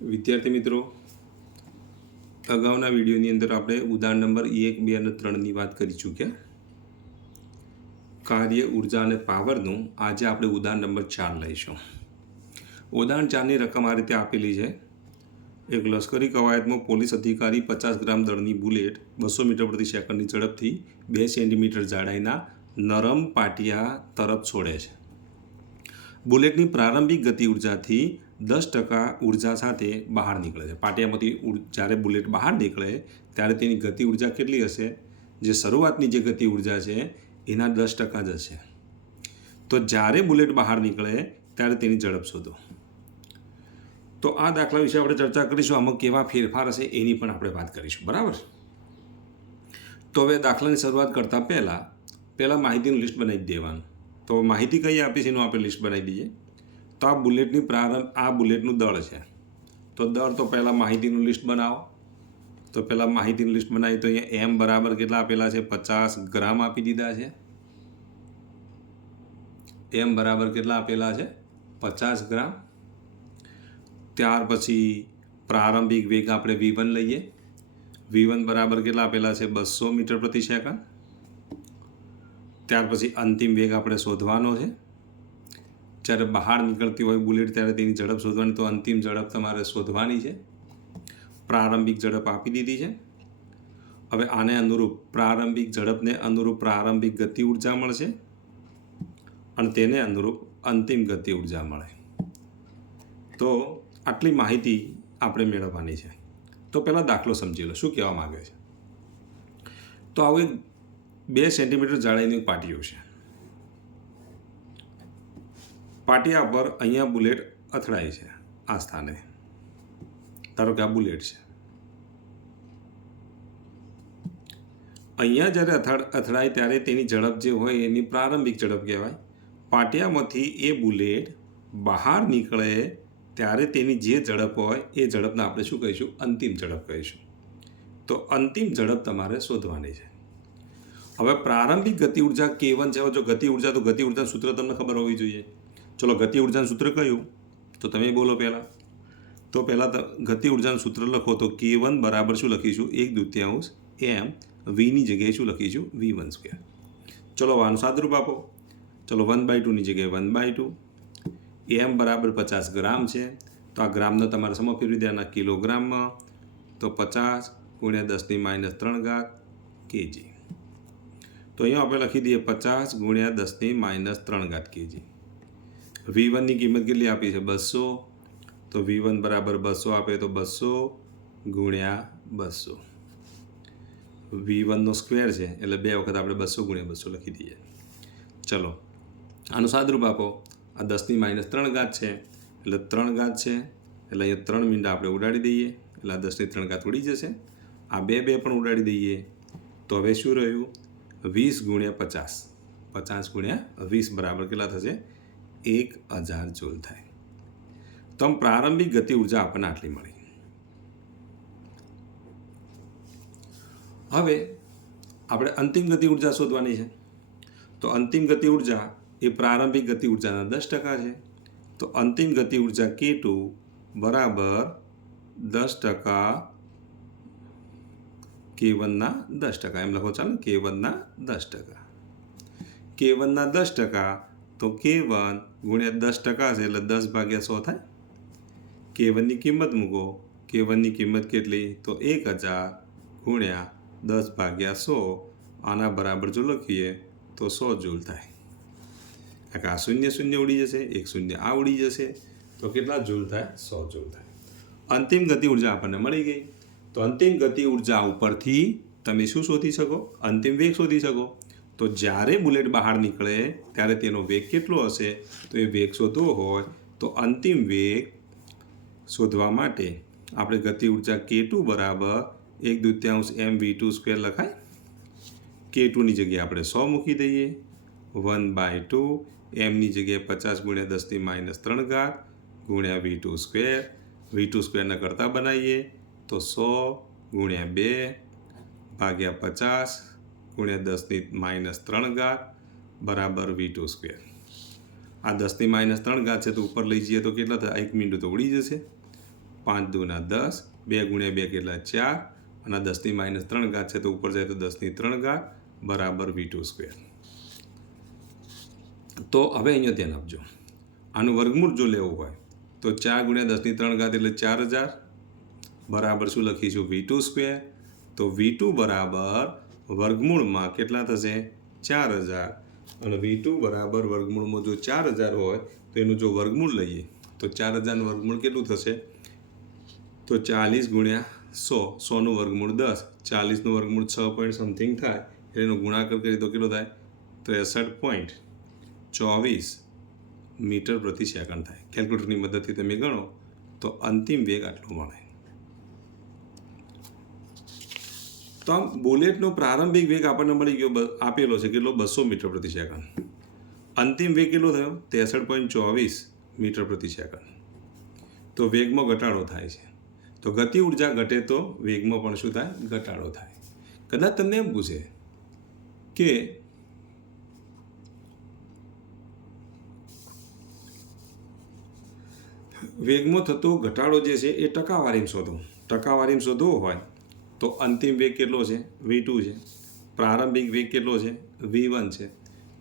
વિદ્યાર્થી મિત્રો, અગાઉના વિડીયોની અંદર આપણે ઉદાહરણ નંબર એક, બે અને ત્રણની વાત કરી ચૂક્યા. કાર્ય, ઊર્જા અને પાવરનું આજે આપણે ઉદાહરણ નંબર ચાર લઈશું. ઉદાહરણ ચારની રકમ આ રીતે આપેલી છે. એક લશ્કરી કવાયતમાં પોલીસ અધિકારી પચાસ ગ્રામ દળની બુલેટ બસો મીટર પ્રતિ સેકન્ડની ઝડપથી બે સેન્ટીમીટર જાડાઈના નરમ પાટિયા તરફ છોડે છે. બુલેટની પ્રારંભિક ગતિ ઉર્જાથી દસ ટકા ઊર્જા સાથે બહાર નીકળે છે. પાટિયામાંથી જ્યારે બુલેટ બહાર નીકળે, ત્યારે તેની ગતિ ઊર્જા કેટલી હશે? જે શરૂઆતની જે ગતિ ઊર્જા છે, એના દસ ટકા જ હશે. તો જ્યારે બુલેટ બહાર નીકળે, ત્યારે તેની ઝડપ શોધો. તો આ દાખલા વિશે આપણે ચર્ચા કરીશું. આમાં કેવા ફેરફાર હશે એની પણ આપણે વાત કરીશું. બરાબર? તો હવે દાખલાની શરૂઆત કરતાં પહેલાં પહેલાં માહિતીનું લિસ્ટ બનાવી દેવાનું. તો માહિતી કઈ આપી છે એનું આપણે લિસ્ટ બનાવી દઈએ. તો આ બુલેટની પ્રારંભ, આ બુલેટનું દળ છે. તો દળ તો પહેલાં માહિતીનું લિસ્ટ બનાવો. તો પહેલાં માહિતીનું લિસ્ટ બનાવી, તો અહીંયા એમ બરાબર કેટલા આપેલા છે? પચાસ ગ્રામ આપી દીધા છે. એમ બરાબર કેટલા આપેલા છે? પચાસ ગ્રામ. ત્યાર પછી પ્રારંભિક વેગ આપણે વી લઈએ. વી બરાબર કેટલા આપેલા છે? બસો મીટર પ્રતિ સેકન્ડ. ત્યાર પછી અંતિમ વેગ આપણે શોધવાનો છે. જ્યારે બહાર નીકળતી હોય બુલેટ ત્યારે તેની ઝડપ શોધવાની તો અંતિમ ઝડપ તમારે શોધવાની છે. પ્રારંભિક ઝડપ આપી દીધી છે. હવે આને અનુરૂપ પ્રારંભિક ઝડપને અનુરૂપ પ્રારંભિક ગતિ ઊર્જા મળશે અને તેને અનુરૂપ અંતિમ ગતિ ઊર્જા મળે. તો આટલી માહિતી આપણે મેળવવાની છે. તો પહેલાં દાખલો સમજી લો, શું કહેવા માગે છે? તો આવું એક બે સેન્ટીમીટર જાડાઈનું એક પાટિયું છે. પાટિયા પર અહીંયા બુલેટ અથડાય છે, આ સ્થાને. ધારો કે આ બુલેટ છે. અહીંયા જ્યારે અથડ, અથડાય ત્યારે તેની ઝડપ જે હોય એની પ્રારંભિક ઝડપ કહેવાય. પાટિયામાંથી એ બુલેટ બહાર નીકળે ત્યારે તેની જે ઝડપ હોય એ ઝડપને આપણે શું કહીશું? અંતિમ ઝડપ કહીશું. તો અંતિમ ઝડપ તમારે શોધવાની છે. હવે પ્રારંભિક ગતિ ઊર્જા કે વન છે જો ગતિ ઊર્જા તો ગતિ ઉર્જાનું સૂત્ર તમને ખબર હોવી જોઈએ. ચલો ગતિ ઉર્જાનું સૂત્ર કયું તો તમે બોલો પહેલાં. તો પહેલાં ગતિ ઉર્જાનું સૂત્ર લખો. તો કે વન બરાબર શું લખીશું? એક દ્વિતીયાંશ એમ વીની જગ્યાએ શું લખીશું? વી વન સ્ક્વેર ચલો આનું સાદરૂપ આપો. ચલો વન બાય ટુની જગ્યાએ વન બાય ટુ એમ બરાબર પચાસ ગ્રામ છે. તો આ ગ્રામનો તમારે સમો ફેરવી દેવાના કિલોગ્રામમાં. તો પચાસ ગુણ્યા દસની માઇનસ ત્રણ ઘાત કેજી. તો અહીંયા આપણે લખી દઈએ પચાસ ગુણ્યા દસની માઇનસ ત્રણ ઘાત કેજી. વી વનની કિંમત કેટલી આપી છે? બસો. તો વી વન બરાબર બસો આપે તો બસો ગુણ્યા બસો. વી વનનો સ્ક્વેર છે, એટલે બે વખત આપણે બસો ગુણ્યા બસો લખી દઈએ. ચલો, આનું સાદરૂપ આપો. આ દસની માઇનસ ત્રણ ઘાત છે, એટલે ત્રણ ઘાત છે, એટલે અહીંયા ત્રણ મીંડા આપણે ઉડાડી દઈએ. એટલે આ દસની ત્રણ ઘાત ઉડી જશે. આ બે બે પણ ઉડાડી દઈએ. તો હવે શું રહ્યું? વીસ ગુણ્યા પચાસ. પચાસ ગુણ્યા વીસ બરાબર કેટલા થશે? એક હજાર જૂલ થાય. તો આમ પ્રારંભિક ગતિ ઊર્જા આપણને આટલી મળી. હવે આપણે અંતિમ ગતિ ઊર્જા શોધવાની છે. તો અંતિમ ગતિ ઊર્જા એ પ્રારંભિક ગતિ ઉર્જાના દસ ટકા છે. તો અંતિમ ગતિ ઊર્જા કે ટુ બરાબર દસ ટકા કે વનના દસ ટકા. એમ લખો ચાલો કે વનના દસ ટકા. કે વનના દસ ટકા? તો કે વન ગુણ્યા દસ ટકા છે એટલે દસ ભાગ્યા સો થાય. કે વનની કિંમત મૂકો. કે વનની કિંમત કેટલી? તો એક હજાર ગુણ્યા દસ ભાગ્યા સો. આના બરાબર જો લખીએ તો સો જૂલ થાય. કારણ કે આ શૂન્ય શૂન્ય ઉડી જશે, એક શૂન્ય આ ઉડી જશે, તો કેટલા જૂલ થાય? સો જૂલ થાય. અંતિમ ગતિ ઊર્જા આપણને મળી ગઈ. તો અંતિમ ગતિ ઊર્જા ઉપરથી તમે શું શોધી શકો? અંતિમ વેગ શોધી શકો. તો જ્યારે બુલેટ બહાર નીકળે, ત્યારે તેનો વેગ કેટલો હશે? તો એ વેગ શોધવો હોય, તો અંતિમ વેગ શોધવા માટે આપણે ગતિ ઊર્જા કે ટુ બરાબર એક દૂત્યાંશ એમ વી ટુ સ્ક્વેર લખાય કે ટુની જગ્યાએ આપણે સો મૂકી દઈએ. વન બાય ટુ એમની જગ્યાએ પચાસ ગુણ્યા દસની માઇનસ ત્રણ ઘાત ગુણ્યા V two square V two સ્ક્વેરના કરતાં બનાવીએ, તો સો ગુણ્યા બે ભાગ્યા પચાસ ગુણ્યા દસની માઇનસ ત્રણ ઘાત બરાબર વી ટુ સ્ક્વેર. આ- દસની માઇનસ ત્રણ ઘાત છે તો ઉપર લઈ જઈએ તો કેટલા થાય? એક મિનિટ તો ઉડી જશે. પાંચ દુના દસ, બે ગુણ્યા બે કેટલા? ચાર. અને દસની માઇનસ ત્રણ ઘાત છે તો ઉપર જાય તો દસની ત્રણ ઘાત બરાબર વી ટુ સ્ક્વેર. તો હવે અહીંયા ધ્યાન આપજો. આનું વર્ગમૂળ જો લેવું હોય તો ચાર ગુણ્યા દસની ત્રણ ઘાત એટલે ચાર હજાર. બરાબર શું લખીશું? V two square. તો વી ટુ બરાબર વર્ગમૂળમાં કેટલા થશે? ચાર હજાર. અને વી ટુ બરાબર વર્ગમૂળમાં જો ચાર હજાર હોય, તો એનું જો વર્ગમૂળ લઈએ, તો ચાર હજારનું વર્ગમૂળ કેટલું થશે? તો ચાલીસ ગુણ્યા સો. સોનું વર્ગમૂળ દસ. ચાલીસનું વર્ગમૂળ છ પોઈન્ટ સમથિંગ થાય, એટલે એનો ગુણાકાર કરીએ તો કેટલો થાય? ત્રેસઠ પોઈન્ટ ચોવીસ મીટર પ્રતિ સેકન્ડ થાય. કેલ્ક્યુલેટરની મદદથી તમે ગણો, તો અંતિમ વેગ આટલો મળે. તો આમ બુલેટનો પ્રારંભિક વેગ આપણને મળી ગયો આપેલો છે કેટલો? બસો મીટર પ્રતિ સેકન્ડ. અંતિમ વેગ કેટલો થયો? ત્રેસઠ પોઈન્ટ ચોવીસ મીટર પ્રતિ સેકન્ડ. તો વેગમાં ઘટાડો થાય છે. તો ગતિ ઊર્જા ઘટે તો વેગમાં પણ શું થાય? ઘટાડો થાય. કદાચ તમને એમ પૂછે કે વેગમાં થતો ઘટાડો જે છે એ ટકાવારીમાં શોધો. ટકાવારીમાં શોધવો હોય તો અંતિમ વેગ કેટલો છે? વી ટુ છે. પ્રારંભિક વેગ કેટલો છે? વી વન છે.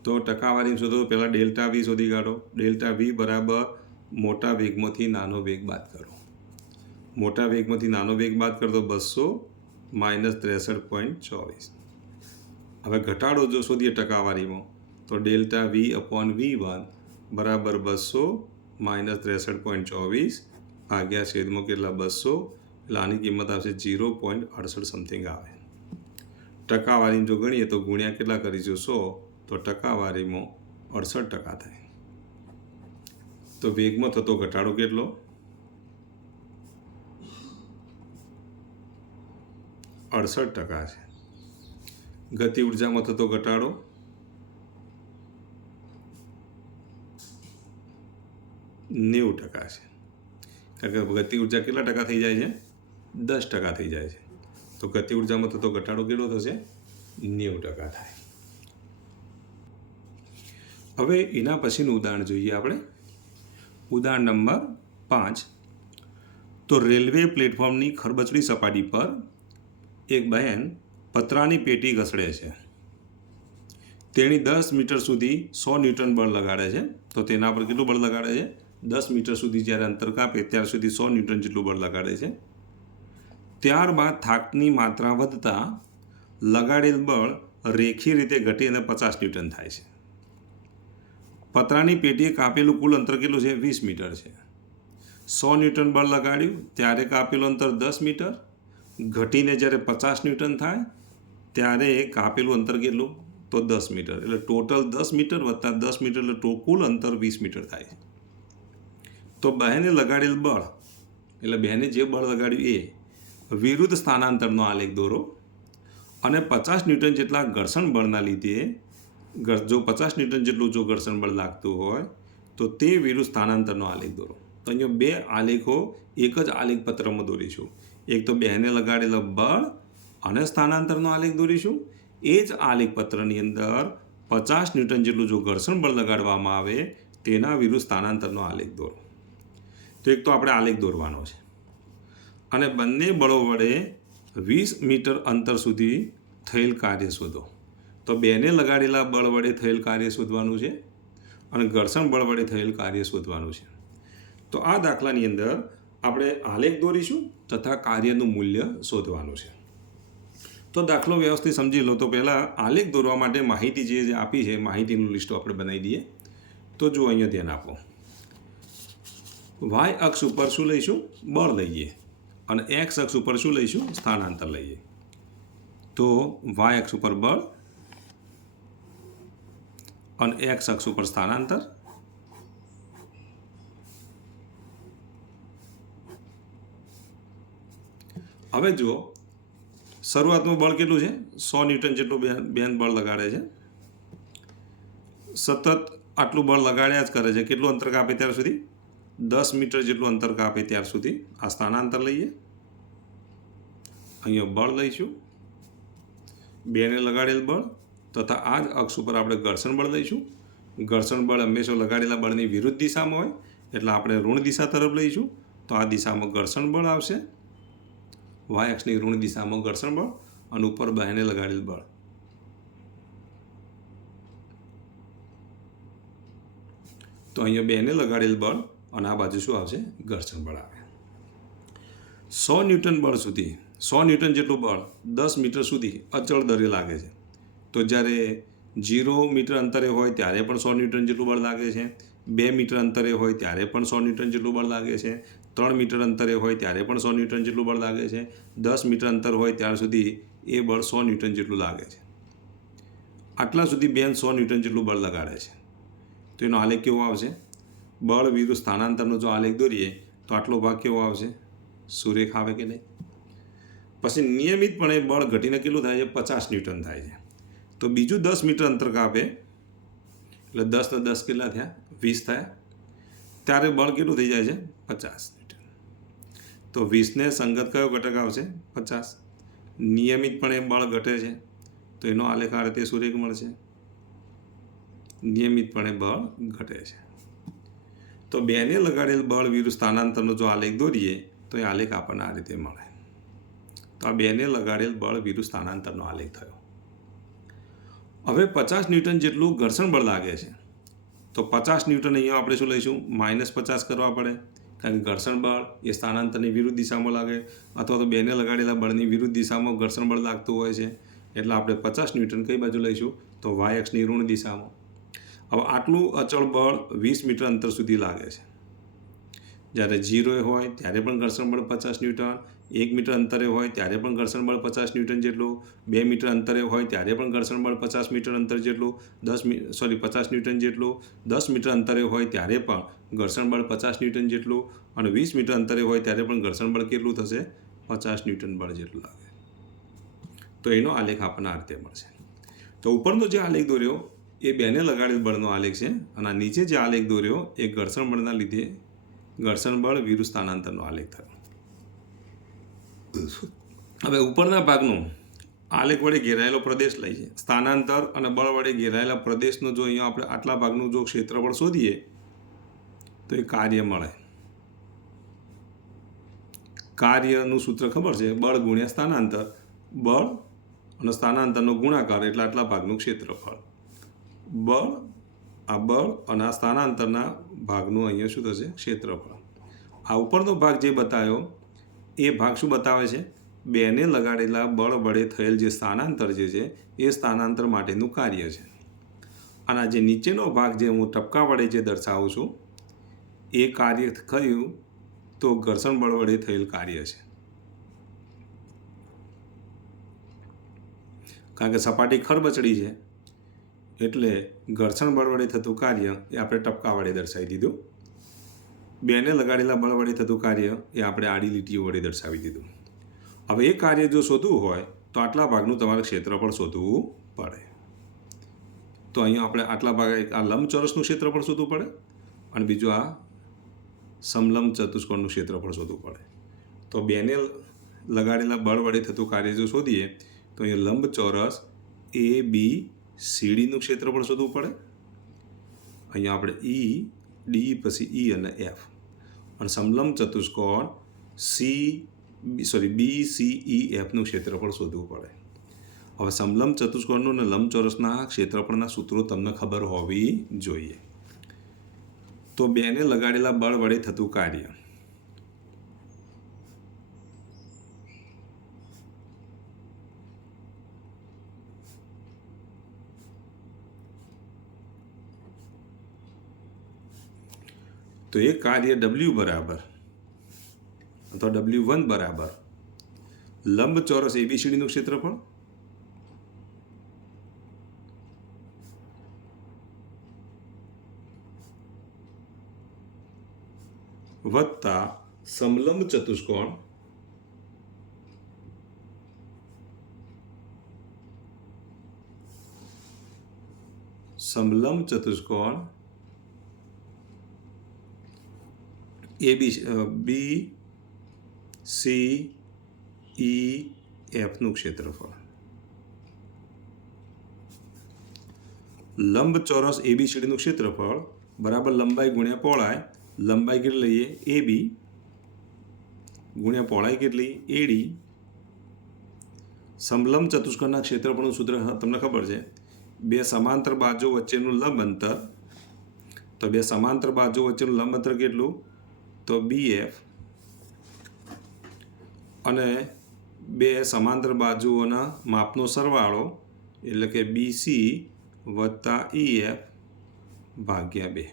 તો ટકાવારીમાં શોધો પહેલાં ડેલ્ટા વી શોધી કાઢો. ડેલ્ટા વી બરાબર મોટા વેગમાંથી નાનો વેગ બાદ કરો. મોટા વેગમાંથી નાનો વેગ બાદ કરો તો બસો માઇનસ ત્રેસઠ પોઈન્ટ ચોવીસ. હવે ઘટાડો જો શોધીએ ટકાવારીમાં, તો delta V upon V one બરાબર બસો માઇનસ ત્રેસઠ પોઈન્ટ ચોવીસ ભાગ્યા છેદમાં કેટલા? બસો એટલે આની કિંમત આવશે જીરો પોઈન્ટ અડસઠ સમથિંગ આવે. ટકાવારીમાં જો ગણીએ તો ગુણ્યા કેટલા કરીશું સો તો ટકાવારીમાં અડસઠ ટકા થાય. તો વેગમાં થતો ઘટાડો કેટલો? અડસઠ ટકા છે. ગતિ ઉર્જામાં થતો ઘટાડો? નેવું ટકા છે. કારણ કે ગતિ ઊર્જા કેટલા ટકા થઈ જાય છે? દસ ટકા થઈ જાય છે. તો ગતિ ઉર્જામાં થતો ઘટાડો કેટલો થશે? નેવું ટકા થાય. હવે એના પછીનું ઉદાહરણ જોઈએ આપણે. ઉદાહરણ નંબર પાંચ. તો રેલવે પ્લેટફોર્મની ખરબચડી સપાટી પર એક બહેન પતરાની પેટી ઘસડે છે. તેણી દસ મીટર સુધી સો ન્યૂટન બળ લગાડે છે. તો તેના પર કેટલું બળ લગાડે છે? દસ મીટર સુધી જ્યારે અંતર કાપે, ત્યાર સુધી સો ન્યૂટન જેટલું બળ લગાડે છે. ત્યારબાદ થાકની માત્રા વધતા લગાડેલ બળ રેખી રીતે ઘટી અને પચાસ ન્યૂટન થાય છે. પતરાની પેટીએ કાપેલું કુલ અંતર કેટલું છે? વીસ મીટર છે. સો ન્યૂટન બળ લગાડ્યું, ત્યારે કાપેલું અંતર દસ મીટર. ઘટીને જ્યારે પચાસ ન્યૂટન થાય, ત્યારે કાપેલું અંતર કેટલું? તો દસ મીટર. એટલે ટોટલ દસ મીટર વત્તા દસ મીટર, એટલે કુલ અંતર વીસ મીટર થાય તો બહેને લગાડેલ બળ, એટલે બહેને જે બળ લગાડ્યું એ વિરુદ્ધ સ્થાનાંતરનો આલેખ દોરો અને પચાસ ન્યૂટન જેટલા ઘર્ષણ બળના લીધે જો પચાસ ન્યૂટન જેટલું જો ઘર્ષણ બળ લાગતું હોય, તો તે વિરુદ્ધ સ્થાનાંતરનો આલેખ દોરો. તો અહીંયા બે આલેખો એક જ આલેખ પત્રમાં દોરીશું. એક તો બહેને લગાડેલો બળ અને સ્થાનાંતરનો આલેખ દોરીશું. એ જ આલેખ પત્રની અંદર પચાસ ન્યૂટન જેટલું જો ઘર્ષણ બળ લગાડવામાં આવે, તેના વિરુદ્ધ સ્થાનાંતરનો આલેખ દોરો. તો એક તો આપણે આલેખ દોરવાનો છે. અને બંને બળો વડે વીસ મીટર અંતર સુધી થયેલ કાર્ય શોધો. તો બેને લગાડેલા બળ વડે થયેલ કાર્ય શોધવાનું છે અને ઘર્ષણ બળ વડે થયેલ કાર્ય શોધવાનું છે. તો આ દાખલાની અંદર આપણે આલેખ દોરીશું તથા કાર્યનું મૂલ્ય શોધવાનું છે. તો દાખલો વ્યવસ્થિત સમજી લો. તો પહેલાં આલેખ દોરવા માટે માહિતી જે આપી છે, માહિતીનું લિસ્ટો આપણે બનાવી દઈએ. તો જો અહીંયા ધ્યાન આપો. વાય અક્ષ ઉપર શું લઈશું? બળ લઈએ. અને એક્સ અક્ષ ઉપર શું લઈશું? સ્થાનાંતર લઈએ. તો વાય અક્ષ ઉપર બળ અને એક્સ અક્ષ ઉપર સ્થાનાંતર. હવે જુઓ શરૂઆતનું બળ કેટલું છે? સો ન્યૂટન જેટલું બેન બળ લગાડે છે. સતત આટલું બળ લગાડ્યા જ કરે છે. કેટલું અંતર કાપે ત્યાર સુધી? દસ મીટર જેટલું અંતર કાપે ત્યાર સુધી આ સ્થાનાંતર લઈએ. અહીંયા બળ લઈશું. બેને લગાડેલ બળ તથા આ જ અક્ષ ઉપર આપણે ઘર્ષણ બળ લઈશું. ઘર્ષણ બળ હંમેશા લગાડેલા બળની વિરુદ્ધ દિશામાં હોય, એટલે આપણે ઋણ દિશા તરફ લઈશું. તો આ દિશામાં ઘર્ષણ બળ આવશે. વાય અક્ષની ઋણ દિશામાં ઘર્ષણ બળ અને ઉપર બહેને લગાડેલ બળ. તો અહીંયા બેને લગાડેલ બળ અને આ બાજુ શું આવશે? ઘર્ષણ બળ આવે. સો ન્યૂટન બળ સુધી, સો ન્યૂટન જેટલું બળ દસ મીટર સુધી અચળ દરે લાગે છે. તો જ્યારે જીરો મીટર અંતરે હોય ત્યારે પણ સો ન્યૂટન જેટલું બળ લાગે છે. બે મીટર અંતરે હોય ત્યારે પણ સો ન્યૂટન જેટલું બળ લાગે છે. ત્રણ મીટર અંતરે હોય ત્યારે પણ સો ન્યૂટન જેટલું બળ લાગે છે. દસ મીટર અંતર હોય ત્યાર સુધી એ બળ સો ન્યૂટન જેટલું લાગે છે. આટલા સુધી બેન સો ન્યૂટન જેટલું બળ લગાડે છે. તો એનો આલેખ કેવો આવશે? બળ વિરુદ્ધ સ્થાનાંતરનો જો આલેખ દોરીએ, તો આટલો ભાગ કેવો આવશે? સુરેખ આવે કે નહીં? પછી નિયમિતપણે બળ ઘટીને કેટલું થાય છે? પચાસ ન્યૂટન થાય છે. તો બીજું દસ મીટર અંતર કાપે. એટલે દસ ને દસ કેટલા થયા? વીસ થયા. ત્યારે બળ કેટલું થઈ જાય છે? પચાસ ન્યૂટન. તો વીસને સંગત કયો ઘટક આવશે? પચાસ. નિયમિતપણે બળ ઘટે છે, તો એનો આલેખ આ રીતે સુરેખ મળશે. નિયમિતપણે બળ ઘટે છે. તો બેને લગાડેલ બળ વિરુદ્ધ સ્થાનાંતરનો જો આલેખ દોરીએ, તો એ આલેખ આપણને આ રીતે મળે. તો આ બેને લગાડેલ બળ વિરુદ્ધ સ્થાનાંતરનો આલેખ થયો. હવે પચાસ ન્યૂટન જેટલું ઘર્ષણ બળ લાગે છે. તો પચાસ ન્યૂટન અહીંયા આપણે શું લઈશું? માઇનસ પચાસ કરવા પડે. કારણ કે ઘર્ષણ બળ એ સ્થાનાંતરની વિરુદ્ધ દિશામાં લાગે. અથવા તો બેને લગાડેલા બળની વિરુદ્ધ દિશામાં ઘર્ષણ બળ લાગતું હોય છે. એટલે આપણે પચાસ ન્યૂટન કઈ બાજુ લઈશું? તો વાય અક્ષની ઋણ દિશામાં. હવે આટલું અચળ બળ વીસ મીટર અંતર સુધી લાગે છે. જ્યારે જીરોએ હોય ત્યારે પણ ઘર્ષણ બળ પચાસ ન્યૂટન, એક મીટર અંતરે હોય ત્યારે પણ ઘર્ષણ બળ પચાસ ન્યૂટન જેટલું, બે મીટર અંતરે હોય ત્યારે પણ ઘર્ષણ બળ પચાસ મીટર અંતર જેટલું, દસ મી સોરી પચાસ ન્યૂટન જેટલું, દસ મીટર અંતરે હોય ત્યારે પણ ઘર્ષણ બળ પચાસ ન્યૂટન જેટલું અને વીસ મીટર અંતરે હોય ત્યારે પણ ઘર્ષણ બળ કેટલું થશે? પચાસ ન્યૂટન બળ જેટલું લાગે. તો એનો આલેખ આપણને આ રીતે મળશે. તો ઉપરનો જે આલેખ દોર્યો એ બેને લગાડેલ બળનો આલેખ છે અને આ નીચે જે આલેખ દોર્યો, એ ઘર્ષણ બળના લીધે ઘર્ષણ બળ વિરુદ્ધ સ્થાનાંતરનો આલેખ થયો. હવે ઉપરના ભાગનો આલેખ વડે ઘેરાયેલો પ્રદેશ લઈ છે સ્થાનાંતર અને બળ વડે ઘેરાયેલા પ્રદેશનો જો અહીંયા આપણે આટલા ભાગનું જો ક્ષેત્રફળ શોધીએ, તો એ કાર્ય મળે. કાર્યનું સૂત્ર ખબર છે? બળ ગુણ્યા સ્થાનાંતર. બળ અને સ્થાનાંતરનો ગુણાકાર એટલે આટલા ભાગનું ક્ષેત્રફળ. બળ, આ બળ અને આ સ્થાનાંતરના ભાગનું અહીંયા શું થશે? ક્ષેત્રફળ. આ ઉપરનો ભાગ જે બતાવ્યો એ ભાગ શું બતાવે છે? બેને લગાડેલા બળ વડે થયેલ જે સ્થાનાંતર જે છે, એ સ્થાનાંતર માટેનું કાર્ય છે. અને જે નીચેનો ભાગ જે હું ટપકા વડે જે દર્શાવું છું, એ કાર્ય થયું તો ઘર્ષણ બળ વડે થયેલ કાર્ય છે. કારણ કે સપાટી ખરબચડી છે. એટલે ઘર્ષણ બળ વડે થતું કાર્ય એ આપણે ટપકા વડે દર્શાવી દીધું. બેને લગાડેલા બળ વડે થતું કાર્ય એ આપણે આડી લીટીઓ વડે દર્શાવી દીધું. હવે એ કાર્ય જો શોધવું હોય, તો આટલા ભાગનું તમારે ક્ષેત્રફળ શોધવું પડે. તો અહીંયા આપણે આટલા ભાગ આ લંબચોરસનું ક્ષેત્રફળ શોધવું પડે અને બીજું આ સમલંબ ચતુષ્કોણનું ક્ષેત્રફળ શોધવું પડે. તો બેને લગાડેલા બળ વડે થતું કાર્ય જો શોધીએ, તો અહીંયા લંબચોરસ એ બી સીડીનું ક્ષેત્રફળ શોધવું પડે. અહીંયા આપણે ઈ ડી પછી ઈ અને એફ અને સમલંબ ચતુષ્કોણ C sorry B C E એફનું ક્ષેત્રફળ શોધવું પડે. હવે સમલંબ ચતુષ્કોણનું અને લંબચોરસના ક્ષેત્રફળના સૂત્રો તમને ખબર હોવી જોઈએ. તો બેને લગાડેલા બળ વડે થતું કાર્ય. તો એ કાર્ય ડબલ્યુ બરાબર અથવા ડબલ્યુ વન બરાબર લંબચોરસ એબીસીડીનું ક્ષેત્રફળ વત્તા સમલંબ ચતુષ્કોણ સમલંબ ચતુષ્કોણ એ બી બી સી ઈ એફનું ક્ષેત્રફળ. લંબચોરસ એબીસીડીનું ક્ષેત્રફળ બરાબર લંબાઈ ગુણ્યા પહોળાઈ. લંબાઈ કેટલી લઈએ? એ બી ગુણ્યા પહોળાઈ કેટલી? એડી સમલંબ ચતુષ્કોણના ક્ષેત્રફળનું સૂત્ર તમને ખબર છે? બે સમાંતર બાજુ વચ્ચેનું લંબ અંતર. તો બે સમાંતર બાજુ વચ્ચેનું લંબ અંતર કેટલું? તો બી એફ. અને બે સમાંતર બાજુઓના માપનો સરવાળો એટલે કે બીસી વત્તા ઈ એફ ભાગ્યા બે.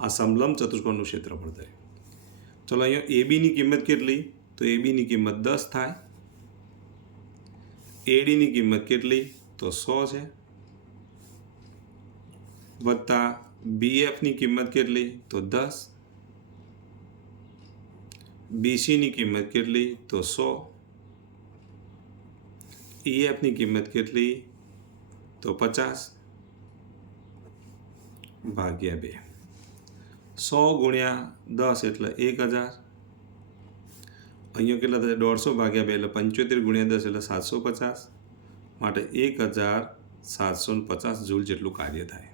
આ સમલંબ ચતુષ્કોણનું ક્ષેત્રફળ થાય. ચલો અહીંયા એ બીની કિંમત કેટલી? તો એ બીની કિંમત દસ થાય. એડીની કિંમત કેટલી? તો સો છે. વત્તા બીએફની કિંમત કેટલી? તો દસ. બીસીની કિંમત કેટલી? તો સો. ઈએફની કિંમત કેટલી? તો પચાસ. ભાગ્યા બે. સો ગુણ્યા દસ એટલે એક હજાર. અહીંયા કેટલા થશે? દોઢસો ભાગ્યા બે એટલે પંચોતેર ગુણ્યા દસ એટલે સાતસો પચાસ. માટે એક હજાર સાતસો પચાસ જૂલ જેટલું કાર્ય થાય.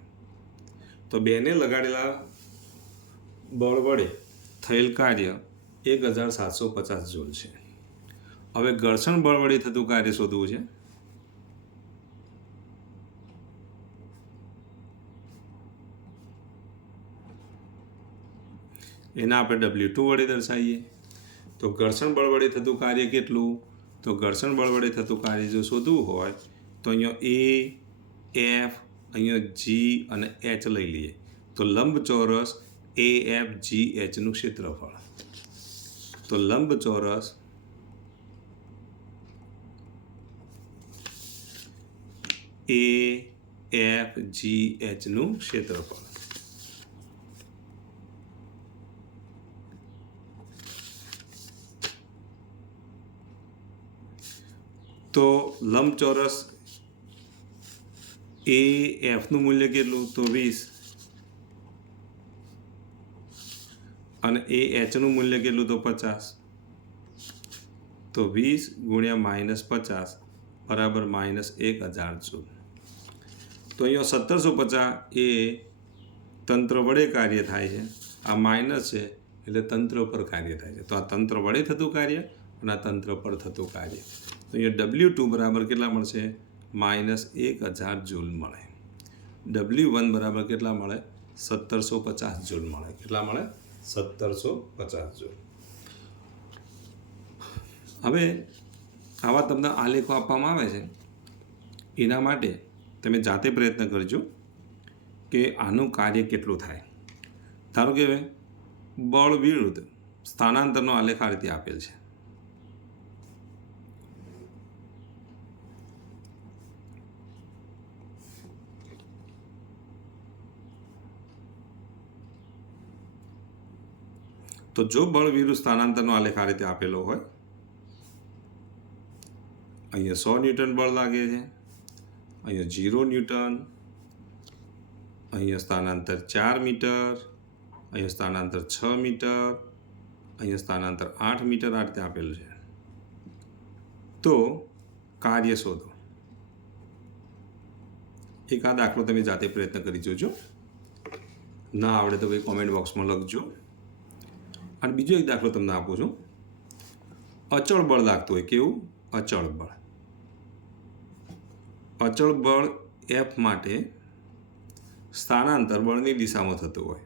તો બેને લગાડેલા બળ વડે થયેલ કાર્ય એક હજાર સાતસો પચાસ જોલ છે. હવે ઘર્ષણ બળ વડે થતું કાર્ય શોધવું છે. એના આપણે ડબલ્યુ ટુ વડે દર્શાવીએ. તો ઘર્ષણ બળ વડે થતું કાર્ય કેટલું? તો ઘર્ષણ બળ વડે થતું કાર્ય જો શોધવું હોય, તો અહીંયા એ એફ અહીંયા જી અને એચ લઈ લઈએ. તો લંબચોરસ એ એફ જી એચનું ક્ષેત્રફળ. તો લંબચોરસ એ એફ જી એચનું ક્ષેત્રફળ તો લંબચોરસ એ એફનું મૂલ્ય કેટલું તો વીસ અને એ એચનું મૂલ્ય કેટલું તો પચાસ. તો વીસ ગુણ્યા માઇનસ પચાસ બરાબર માઇનસ એક હજાર જૂલ. તો અહીંયા સત્તરસો પચાસ એ તંત્ર વડે કાર્ય થાય છે. આ માઇનસ છે એટલે તંત્ર પર કાર્ય થાય છે. તો આ તંત્ર વડે થતું કાર્ય અને આ તંત્ર પર થતું કાર્ય. તો અહીંયા ડબલ્યુ ટુ બરાબર કેટલા મળશે? માઇનસ એક હજાર જૂલ મળે. ડબલ્યુ વન બરાબર કેટલા મળે? સત્તરસો પચાસ જૂલ મળે. કેટલા મળે? સત્તરસો પચાસ જો હવે આવા તમને આલેખો આપવામાં આવે છે. એના માટે તમે જાતે પ્રયત્ન કરજો કે આનું કાર્ય કેટલું થાય. ધારો કે બળ વિરુદ્ધ સ્થાનાંતરનો આલેખ આ રીતે આપેલ છે. તો જો બળ વિરુદ્ધ સ્થાનાંતરનો આલેખ આ રીતે આપેલો હોય, અહીંયા સો ન્યૂટન બળ લાગે છે, અહીંયા જીરો ન્યૂટન, અહીંયા સ્થાનાંતર ચાર મીટર, અહીંયા સ્થાનાંતર છ મીટર, અહીંયા સ્થાનાંતર આઠ મીટર આ રીતે આપેલ છે. તો કાર્ય શોધો. એક આ દાખલો તમે જાતે પ્રયત્ન કરી જોજો. ના આવડે તો ભાઈ કોમેન્ટ બોક્સમાં લખજો. અને બીજો એક દાખલો તમને આપું છું. અચળ બળ લાગતું હોય કેવું? અચળ બળ. અચળ બળ એફ માટે સ્થાનાંતર બળની દિશામાં થતું હોય.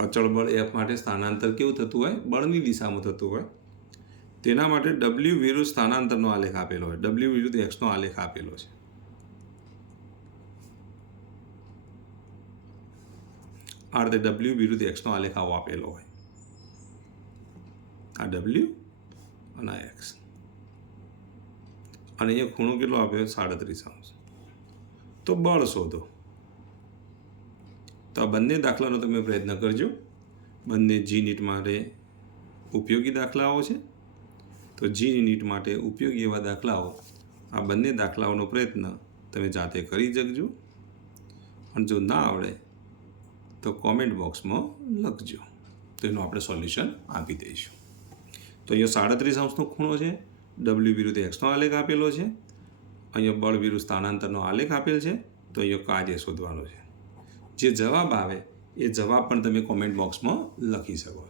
અચળ બળ એફ માટે સ્થાનાંતર કેવું થતું હોય? બળની દિશામાં થતું હોય. તેના માટે ડબલ્યુ વિરુદ્ધ સ્થાનાંતરનો આલેખ આપેલો હોય. ડબલ્યુ વિરુદ્ધ એક્સનો આલેખ આપેલો છે. આ તે ડબલ્યુ વિરુદ્ધ એક્સનો આલેખ આવો આપેલો હોય. આ ડબલ્યુ અને આ એક્સ અને અહીંયા ખૂણો કેટલો આપ્યો સાડત્રીસ અંશ. તો બળ શોધો. તો આ બંને દાખલાનો તમે પ્રયત્ન કરજો. બંને જી નીટ માટે ઉપયોગી દાખલાઓ છે. તો જી નીટ માટે ઉપયોગી એવા દાખલાઓ. આ બંને દાખલાઓનો પ્રયત્ન તમે જાતે કરી શકજો. અને જો ના આવડે તો કોમેન્ટ બોક્સમાં લખજો. તો એનું આપણે સોલ્યુશન આપી દઈશું. તો અહીંયા સાડત્રીસ અંશનો ખૂણો છે ડબલ્યુ વિરુદ્ધ એક્સનો આલેખ આપેલો છે, અહીંયા બળ વિરુદ્ધ સ્થાનાંતરનો આલેખ આપેલ છે, તો અહીંયા કાર્ય શોધવાનું છે. જે જવાબ આવે, એ જવાબ પણ તમે કોમેન્ટ બોક્સમાં લખી શકો.